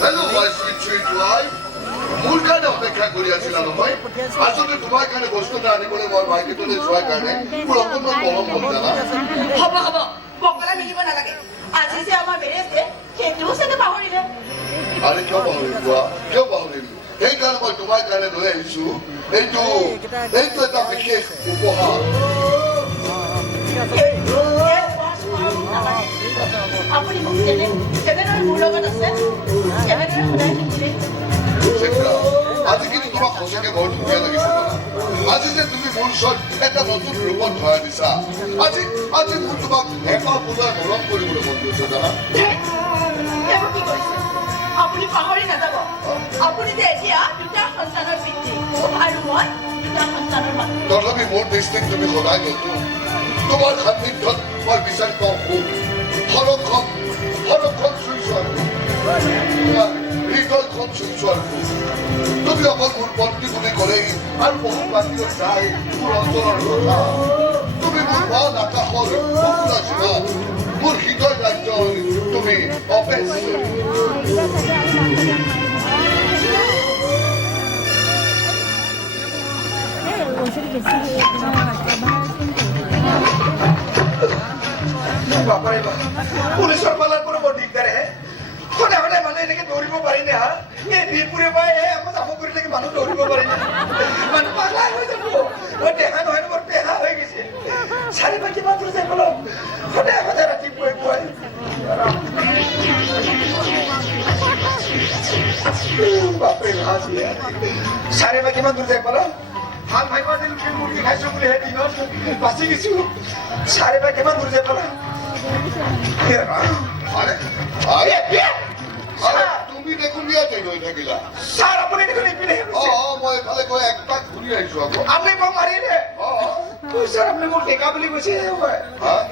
Hello, my sweet, sweet wife. মোৰ কাৰণে অপেক্ষা কৰি আছিলা নহয় আচলতে তোমাৰ কাৰণে বস্তুটা আনিবলৈ মই মাৰ্কেটলৈ যোৱাৰ কাৰণে মোৰ অকণমান মৰম হ'ল জানা হ'ব হ'ব বকলা মিলিব নালাগে আজি যে আমাৰ মেৰেজ ডে সেইটোও চাগে পাহৰিলে আৰে কিয় পাহৰিলো সেইকাৰণে মই তোমাৰ কাৰণে লৈ আহিছো এইটো এটা বিশেষ উপহাৰ আপুনি মোক কেনেদৰে মোৰ লগত আছে কেনেদৰে সদায় থাকিলে আজি কিন্তু তোমাক সঁচাকে বহুত ধুনীয়া লাগিছে আজি যে তুমি মোৰ ওচৰত এটা নতুন ৰূপত ধৰা দিছা আজি মোৰ তোমাক হেঁপাহ পূজাৰ মৰম কৰিবলৈ মন গৈছে জানা আপুনি পাহৰি নাযাব আপুনি যে এতিয়া দুটা সন্তানৰ পিতৃ আৰু মই দুটা সন্তানৰ মাতৃ তথাপি মোৰ দৃষ্টিত তুমি সদায় নতুন তোমাৰ সান্নিধ্যত মই বিচাৰি পাওঁ সৰক্ষণ চুই চোৱাৰ হৃদয়খন চুই চোৱাৰ তুমি অকল মোৰ পত্নী বুলি ক'লেই আৰু বহু বাকীলৈ চাই মোৰ অন্তৰৰ কথা তুমি মোৰ মন আকাশৰ মোৰ হৃদয় ৰাজ্য তুমি পুলিচৰ পালাৰ পৰা বৰ দিগদাৰ হে সদায় সদায় মানুহ এনেকে দৌৰিব পাৰিনে হা এই বিপুৰে পাই আকৌ যাব কৰিলে মানুহ দৌৰিব পাৰিনে মানুহ পাগলা হৈ যাব মই দেখা নহয় মোৰ পেহা হৈ গৈছে চাৰি বাকী মাত্ৰ যাই গ'ল সদায় সদায় ৰাতিপুৱাই পুৱাই বাপৰে ভাজি চাৰি বাকী মাত্ৰ যাই গ'ল ভাল ভাই মই লোকেল মুৰ্গী খাইছো বুলি সেই দিনত বাচি গৈছো চাৰি বাকী মাত্ৰ যাই গ'ল তুমি দেখোন ইয়াতে গৈ থাকিলা ছাৰ আপুনি দেখোন ইপিনে মই এফালে গৈ একপাক ঘূৰি আহিছো আকৌ আপুনি মোক মাৰিলে ছাৰ আপুনি মোক ডেকা বুলি কৈছে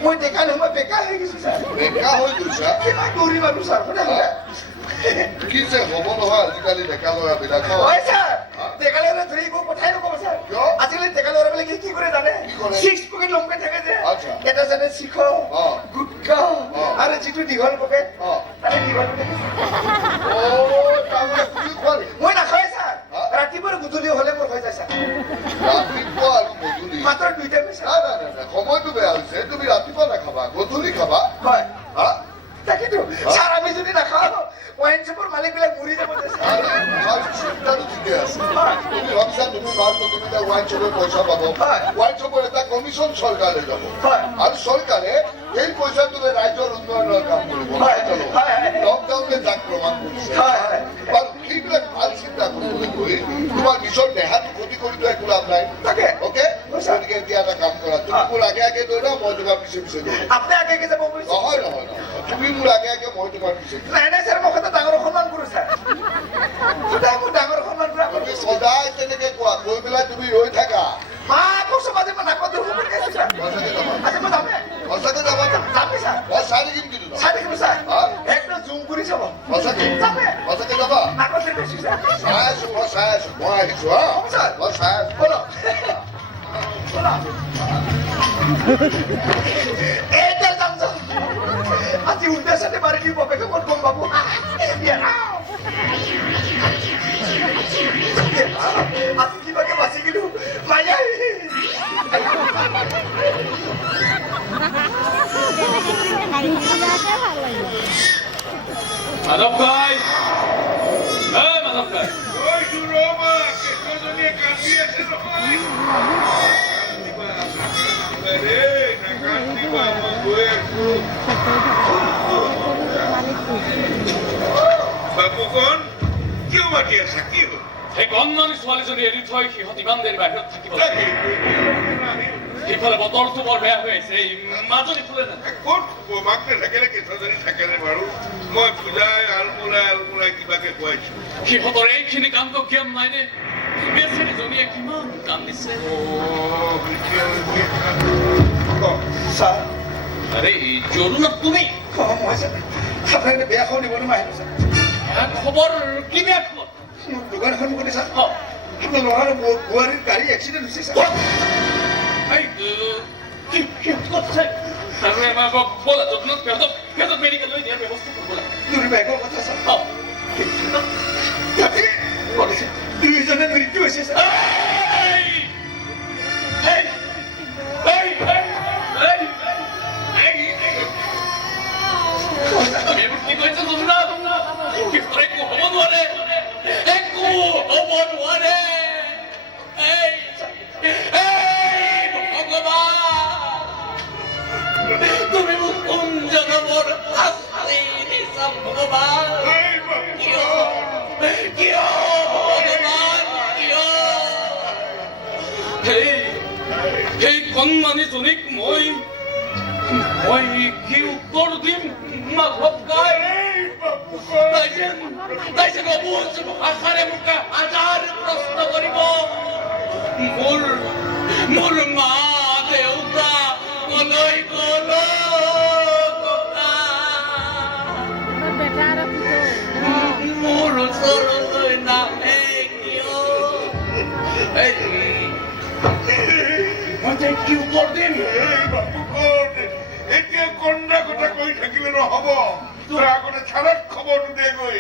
মই ডেকা নহয় মই বেকা হৈ গৈছো ছাৰ বেকা হৈ গৈছা কিমান দৌৰি মানুহ ছাৰ কি যে হ'ব নহয় আজিকালি ডেকা ল'ৰাবিলাক হয় ছাৰ ডেকা ল'ৰা ধৰি মোক পঠাই নক'ব ছাৰ আজিকালি ডেকা ল'ৰাবিলাকে কি কৰে জানে ছিক্স পকেট লং পেণ্ট থাকে যে এটা জানে শিখ গুটকা আৰু যিটো দীঘল পকেট মই নাখায় ছাৰ ৰাতিপুৱা গধূলি হ'লে মোৰ হৈ যায় ছাৰ ৰাতিপুৱা আৰু গধূলি মাত্ৰ দুইটা পইচা সময়টো বেয়া হৈছে তুমি ৰাতিপুৱা নাখাবা গধূলি খাবা হয় তাকেতো ছাৰ আমি যদি নাখাওঁ ৱাইন শ্বপৰ মালিকবিলাক মৰি যাব চিন্তাটো ঠিকে আছে তুমি ভাবিছা তুমি মাৰ প্ৰতিযোগিতা ৱাইন শ্বপে পইচা পাব ৱাইন শ্বপৰ এটা কমিশ্যন চৰকাৰে যাব আৰু চৰকাৰে সেই পইচাটোৰে ৰাজ্যৰ উন্নয়নৰ কাম কৰিব লকডাউনে যাক প্ৰমাণ কৰিছে বাৰু সেইবিলাক ভাল চিন্তা কৰিবলৈ গৈ তোমাৰ নিজৰ দেহাটো ক্ষতি কৰিতো একো লাভ নাই তাকে অ'কে গতিকে এতিয়া এটা কাম কৰা তুমি মোৰ আগে আগে দৌৰা মই তোমাৰ পিছে পিছে দৌৰা আপুনি আগে আগে যাব নহয় নহয় তুমি মোৰ আগে আগে মই তোমাৰ পিছে নাই নাই ছাৰ মই সদায় ডাঙৰ সন্মান কৰোঁ ছাৰ সদায় মোৰ ডাঙৰ সন্মান কৰা তুমি সদায় তেনেকে কোৱা গৈ পেলাই তুমি ৰৈ থাকা মা কৈছো মাজে মই নাকত ধৰিব পাৰিছো ছাৰ আজি মই যামে সঁচাকে যাবা যামে ছাৰ মই চাই থাকিম কিন্তু চাই থাকিব ছাৰ একদম জুম কৰি চাব সঁচাকে যামে সঁচাকে যাবা নাকত ধৰিছো ছাৰ চাই আছো মই আহিছো হা মই চাই আছো বলো এইটা যাম যাম আজি উল্টা সাথে মারি দিব বাপেকে মন কম বাবু আজি কিবাকে বাঁচি গেলো মায়া মাধৱ ভাই মাধৱ ভাই বাপুকণ কিয় মাতি আছা কি হ'ল সেই কণমানি ছোৱালীজনী এৰি থৈ সিহঁত ইমান দেৰি বাহিৰত থাকিব লাগে সিফালে বতৰটো বৰ বেয়া হৈ আছে এই মাজনী ফুলে ক'ত মাক নাথাকিলে কেঁচাজনী থাকেনে বাৰু মই পূজাই আলমোলাই কিবাকে খুৱাইছো সিহঁতৰ এইখিনি কাণ্ড জ্ঞান নাইনে বেচেৰীজনীয়ে কিমান কান্দিছে ছাৰ আৰে জৰুনা তুমি মই ছাৰ আপোনালোকে বেয়া খবৰ দিব মই আহিলোঁ ছাৰ খবৰ কি বেয়া খবৰ মোৰ দোকান এখন কৰি ছাৰ আপোনাৰ ল'ৰাৰ বোৱাৰীৰ গাড়ী এক্সিডেণ্ট হৈছে ছাৰ ব'লা যত্নত সিহঁতক মেডিকেললৈ দিয়াৰ ব্যৱস্থা কৰিব লাগে তোৰ বেগৰ কথা ছাৰ দুয়োজনে মৃত্যু হৈছে ছাৰ কি কৈছে জুমনা একো হ'ব নোৱাৰে একো হ'ব নোৱাৰে তুমি মোক কোন জনমৰ শাস্তি দিছা ভগৱান কিয় ভগৱান কিয় সেই কণমানিজনীক মই কি উত্তৰ দিম মাধৱ গাই তাই যে অবুজ ভাষাৰে মোক হাজাৰ প্ৰশ্ন কৰিব মোৰ মা দেউতা কলৈ গ'ল মোৰ ওচৰলৈ নাহে কিয় মই তাইক কি উত্তৰ দিম এতিয়া কন্দা কথা কৈ থাকিলে নহ'ব তই আগতে থানাত খবৰটো দে গৈ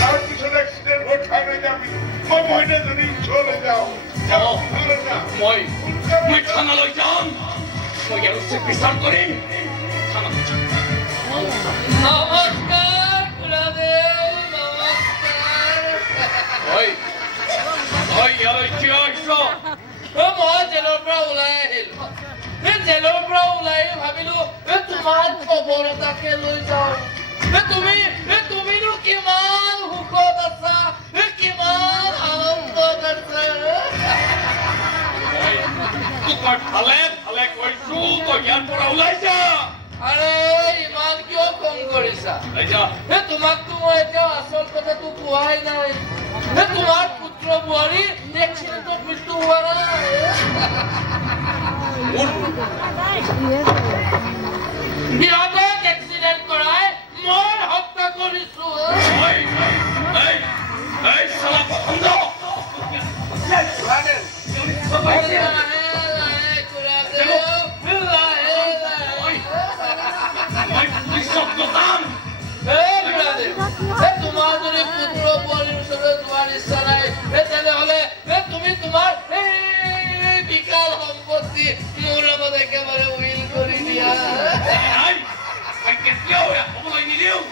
তাৰপিছত এক্সিডেণ্ট হৈ ঠাইলৈ যাবি মই মহিলাজনীৰ ওচৰলৈ যাওঁ মই থানালৈ যাম মই ইয়াৰ উচিত বিচাৰ কৰিম থানালৈ যাম নমস্কাৰ খুৰাদেউ নমস্কাৰ ইয়ালৈ কিয় আহিছ মই জেলৰ পৰা ওলাই আহিলো জেলৰ পৰা ওলাই ভাবিলো তোমাৰ খবৰ এটাকে লৈ যাওঁ তুমিনো কিমান সুখত আছা কিমান আনন্দত আছা তোক ভালে কৈছো তই ইয়াৰ পৰা ওলাই যা আৰে ইমান কিয় খং কৰিছা তোমাকতো মই এতিয়াও আচল কথাটো কোৱাই নাই তোমাৰ পুত্ৰ বোৱাৰী এক্সিডেণ্টত মৃত্যু হোৱা নাই সিহঁতক এক্সিডেণ্ট কৰাই মই হত্যা কৰিছো তোমাৰ যদি পুত্ৰ বোৱাৰীৰ ওচৰলৈ যোৱাৰ ইচ্ছা নাই তেনেহলে তুমি তোমাৰ বিকাল সম্পত্তি মোৰ লগত একেবাৰে উইল কৰি দিয়া কেতিয়াও হ'বলৈ নিদিওঁ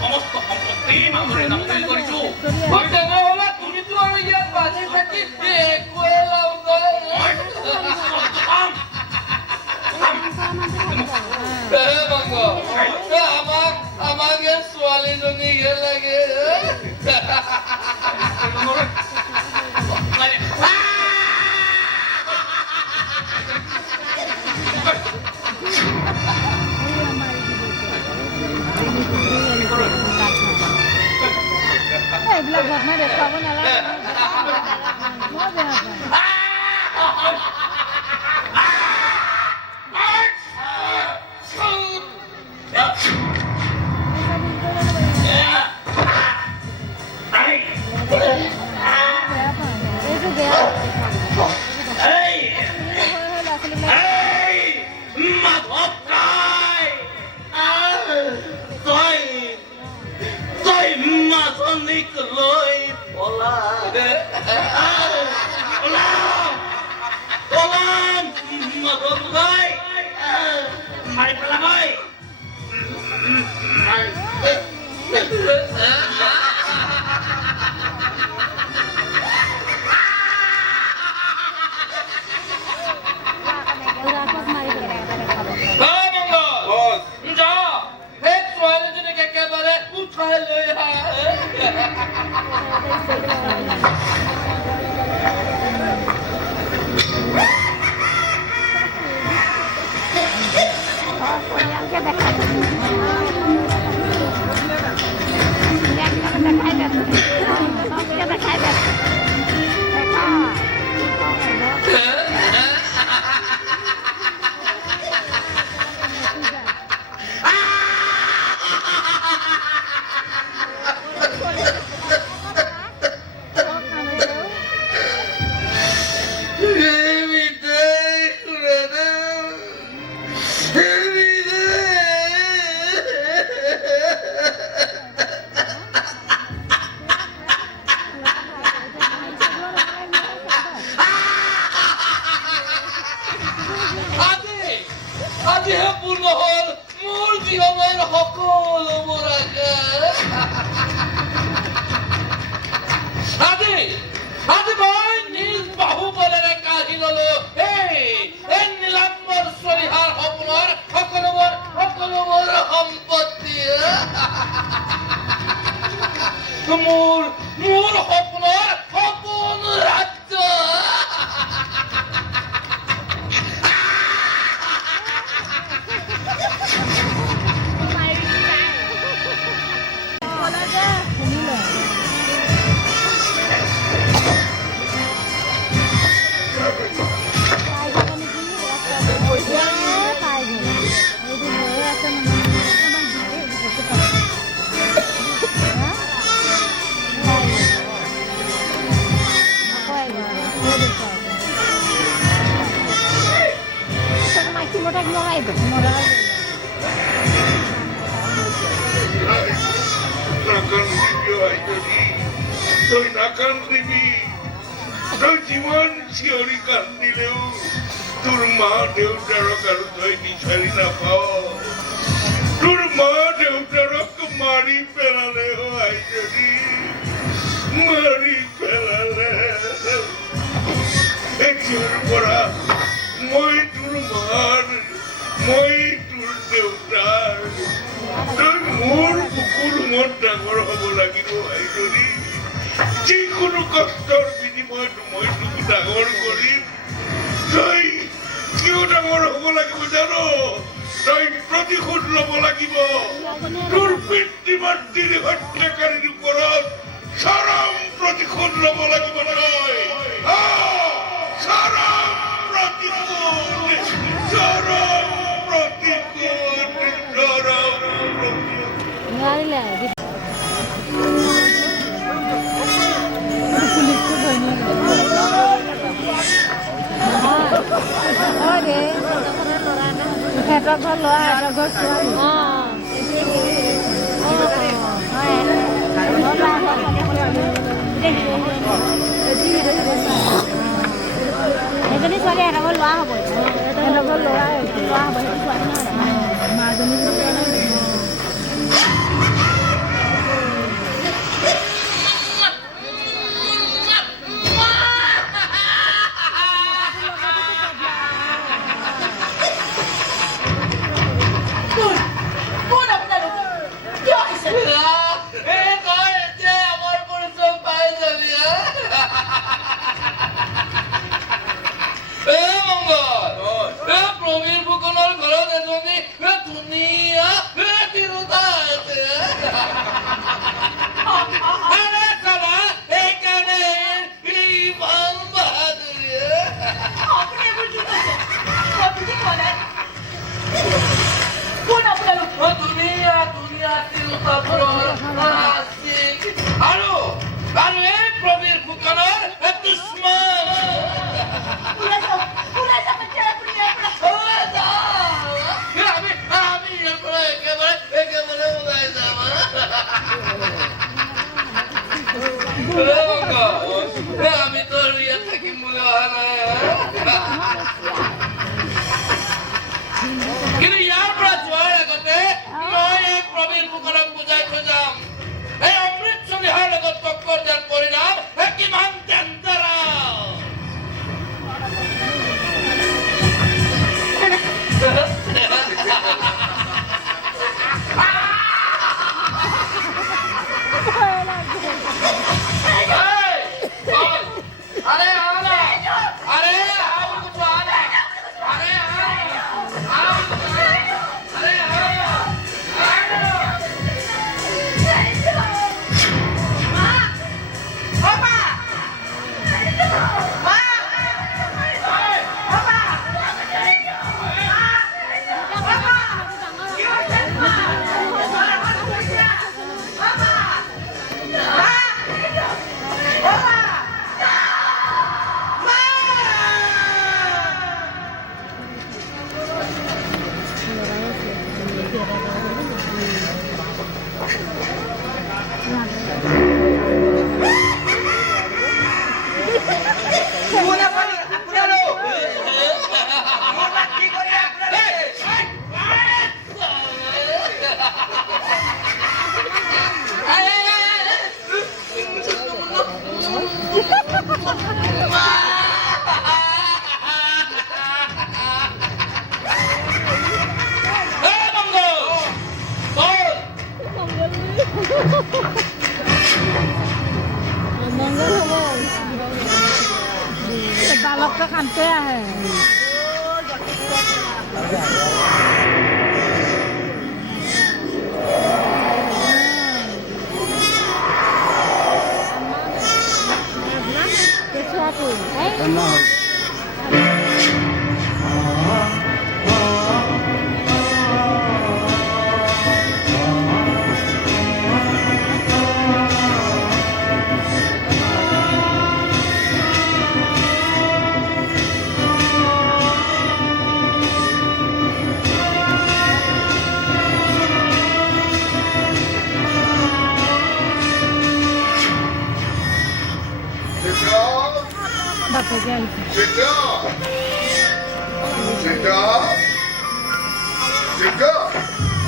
সমস্ত সম্পত্তি মানুহৰে নামতে কৰিছো তেনেহলে তুমিতো আৰু ইয়াত বাজি থাকি একোৱে লাভ আমাক ছোৱালীজনীকে লাগে এইবিলাক ঘটনা দেখুৱাব নালাগে মই বেয়া পাওঁ এইটো বেয়া লৈ পলা মাৰি পেলাবই কিন্তু ইয়াৰ পৰা যোৱাৰ আগতে মই এই প্ৰবীণ ফুকনক বুজাই থৈ যাম পৰ্যায়ৰ পৰিণাম কিমান যন্ত্ৰণা बालक तो खाते हैं बापा क्या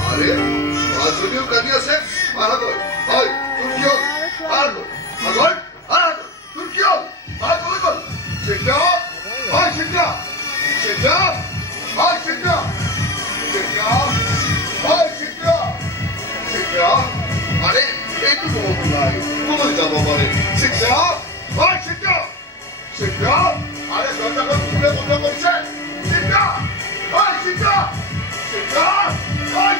আরে যদিও কানি আছে আগল হয় তুই কি আগল আগল আগল তুই কি আগল আগল সেটা হয় সেটা সেটা হয় সেটা সেটা হয় সেটা সেটা আরে এইটু বলবো নাই বলে যাবো বলে সেটা হয় সেটা সেটা আরে দরজাটা খুলে বন্ধ করছে সেটা হয় সেটা সেটা হয়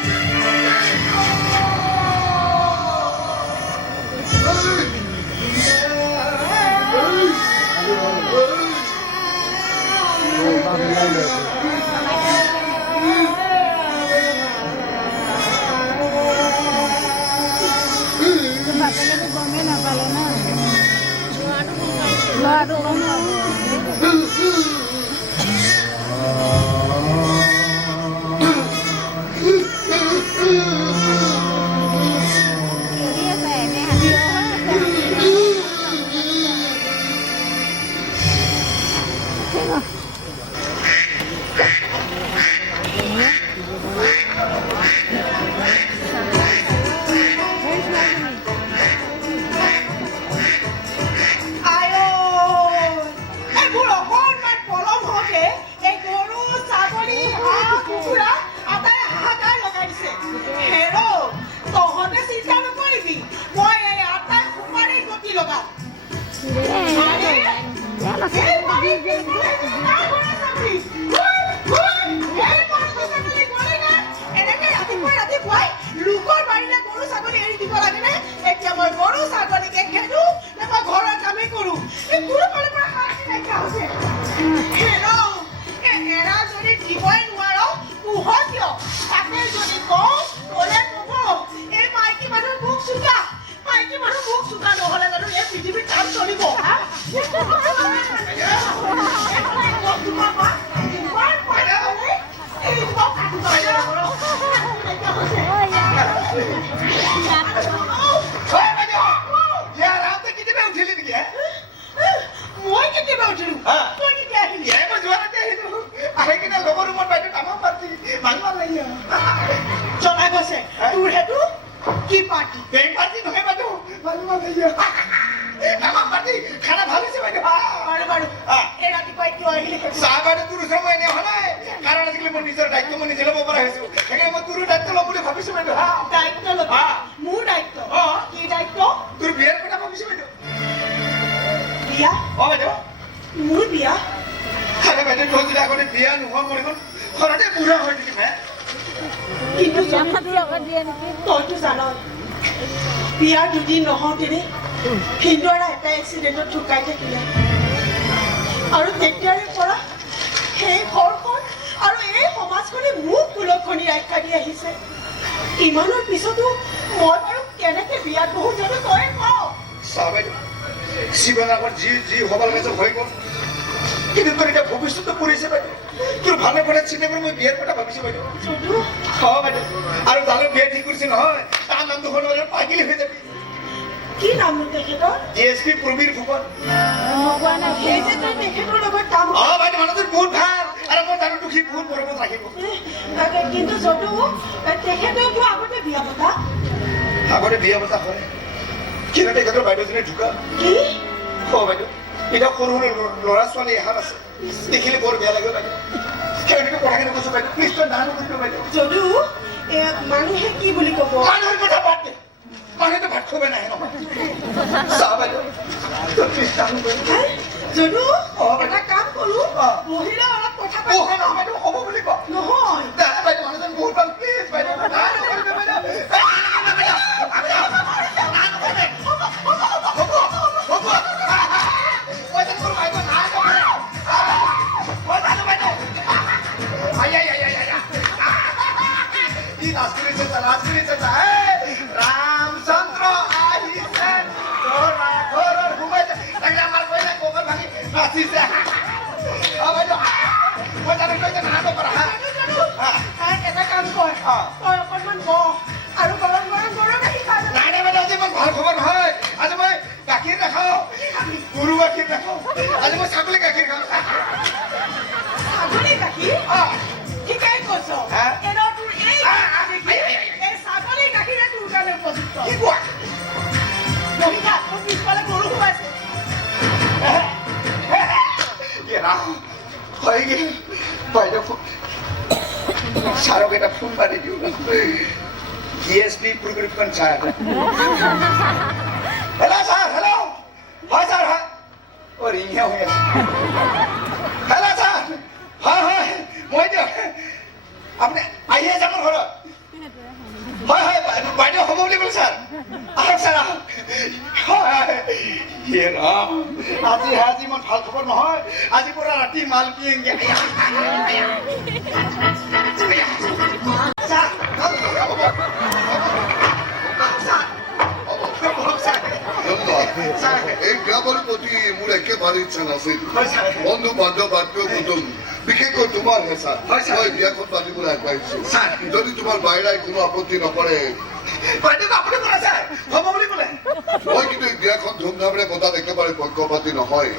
Tour है तू की पार्टी बेंग पार्टी तो है बाजू बाजू में আমাক মাতি খানা ভাল হৈছে বাইদেউ বাৰু এই ৰাতিপুৱাই কিয় আহিলে চাহ বাইদেউ তোৰ ওচৰত মই এনে অহা নাই কাৰণ আজিকালি মই নিজৰ দায়িত্ব মই নিজে ল'ব পৰা হৈছো সেইকাৰণে মই তোৰ দায়িত্ব ল'ম বুলি ভাবিছো বাইদেউ দায়িত্ব ল'ব মোৰ দায়িত্ব কি দায়িত্ব তোৰ বিয়াৰ কথা ভাবিছো বাইদেউ বিয়া বাইদেউ মোৰ বিয়া আৰে বাইদেউ তোৰ যদি আগতে বিয়া নোহোৱা মোৰ এখন ঘৰতে বুঢ়া হৈ থাকিম হে কিন্তু খাতি লগত দিয়ে নেকি তইতো জান বিয়াৰ দুদিন নহওঁতেনে ভিনদৰা এটা এক্সিডেণ্টত ঢুকাই থাকিলে আৰু তেতিয়াৰে পৰা সেই ঘৰখন আৰু এই সমাজখনে মোক কুলক্ষণী আখ্যা দি আহিছে ইমানৰ পিছতো মই বাৰু কেনেকে বিয়াত বহু জানো তই কওঁ চাহ বাইদেউ জীৱন আগত যি হ'ব লাগে চব হৈ গ'ল কিন্তু তোৰ এতিয়া ভৱিষ্যতটো পৰিছে বাইদেউ তোৰ ভালে ভালে চিন্তা কৰি মই বিয়াৰ কথা ভাবিছো বাইদেউ বাইদেউ আৰু তালৈ বিয়া ঠিক কৰিছে নহয় তাৰ নামটো হ'ল পাগিলি হৈ যাবি কি নাম তেখেতৰ DSP প্ৰবীৰ ফুকন সেই যে তই তেখেতৰ লগত কাম বাইদেউ মানুহটো বহুত ভাল আৰু মই জানো তোক সি বহুত মৰমত ৰাখিব কিন্তু যদু তেখেতৰতো আগতে বিয়া পতা আগতে বিয়া পতা হয় কিন্তু তেখেতৰ বাইদেউজনী ঢুকা কি বাইদেউ এতিয়া সৰু সৰু ল'ৰা ছোৱালী এহাত আছে দেখিলে বৰ বেয়া লাগে বাইদেউ সেইটোকে কথাখিনি কৈছো বাইদেউ প্লিজ তই নানো কৰিবা বাইদেউ যদু মানুহে কি বুলি ক'ব মানুহৰ কথা বাদ দে মানুহেতো ভাত খাব নাহে নহয় চাহ বাইদেউ তই প্লিজ নানো কৰিবা যদু এটা কাম কৰো বহিলে অলপ কথা পাতি নহয় বাইদেউ হ'ব বুলি ক নহয় বাইদেউ মানুহজন বহুত ভাল প্লিজ বাইদেউ নানো কৰিবা বাইদেউ ৰামচন্দ্ৰ আহিছে তোৰা ঘৰৰ ঘুমাই তাকে আমাৰ কইনা কোকৰ ভাঙি নাচিছে মই জানো কৈছে নানো কৰা এটা কাম কৰ তই অকণমান বহ আৰু গৰম গৰম গৰম আহি খা নাই নাই বাইদেউ আজি মই ভাল খবৰ নহয় আজি মই গাখীৰ নাখাওঁ গৰু গাখীৰ নাখাওঁ আজি মই ছাগলী গাখীৰ খাওঁ ছাগলী গাখীৰ ঠিকেই কৈছ এনেও তোৰ এই ছাগলী গাখীৰে তোৰ কাৰণে উপযুক্ত কি কোৱা বহি থাক তোৰ পিছফালে গৰু সোমাইছে হৈ গেল বাইদেউ ছাৰক এটা ফোন মাৰি দিওঁ DSP prescription sir hello' sir hello' হয় ছাৰ হয় ৰিঙিয়া হৈ আছে হেল্ল' ছাৰ হয় হয় মই দিয়ক আপুনি আহি আছে মোৰ ঘৰত হয় হয় বাইদেউ হ'ব বুলি ক'লে ছাৰ আহক ছাৰ আহক আজি ইমান ভাল খবৰ নহয় আজি পৰা ৰাতি মাল পিয়েংগে এই বিয়াবাৰৰ প্ৰতি মোৰ একেবাৰে ইচ্ছা নাছিল বন্ধু বান্ধৱ আত্মীয় কুটুম বিশেষকৈ তোমাৰ হেঁচা মই বিয়াখন পাতিবলৈ আগবাঢ়িছো যদি তোমাৰ বাহিৰাই কোনো আপত্তি নকৰে মই কিন্তু এই বিয়াখন ধুমধামেৰে পতাত একেবাৰে পক্ষপাতি নহয়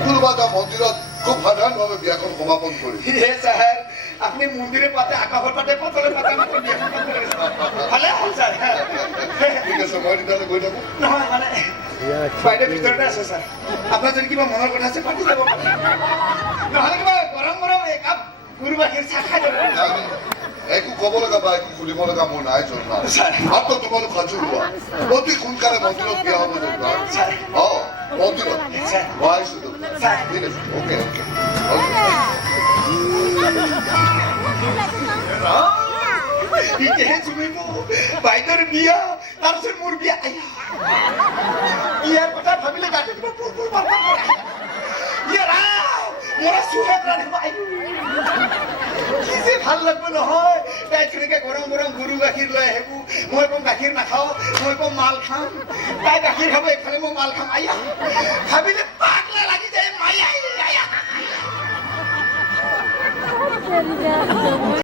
কোনোবা এটা মন্দিৰত খুব সাধাৰণভাৱে বিয়াখন সমাপন কৰিম আপনি মন্দিরে পাতে আকাশত পাতে পাতলে পাতে আমাকে বিয়াখন ভালে হ'ল ছাৰ ঠিক আছে মই তেতিয়াহ'লে গৈ থাকোঁ নহয় মানে বাইদেউ ভিতৰতে আছে ছাৰ আপোনাৰ যদি কিবা মনৰ কথা আছে পাতি যাব নহ'লে কিবা গৰম গৰম একাপ গৰু গাখীৰ চাহ খাই যাব একো ক'ব লগা বা একো খুলিব লগা মোৰ নাই জন্মা মাত্ৰ তোমালোক সাজু হোৱা অতি সোনকালে মন্দিৰত বিয়া হ'ব জন্মা মন্দিৰত মই আহিছোঁ ঠিক আছে অ'কে অ'কে বাইদেউৰ বিয়া তাৰপিছত মোৰ বিয়া ইয়াৰ কথা ভাবিলে গাটো কিবা পুৰপুৰ মাৰবা মোৰ চুহেত ৰান্ধিব কি যে ভাল লাগব নহয় তাই ধুনীয়াকে গৰম গৰম গৰু গাখীৰ লৈ আহিব মই কম গাখীৰ নাখাওঁ মই কম মাল খাম তাই গাখীৰ খাব এইফালে মই মাল খাম আয়া ভাবিলে পাগলা লাগি যায় মায়া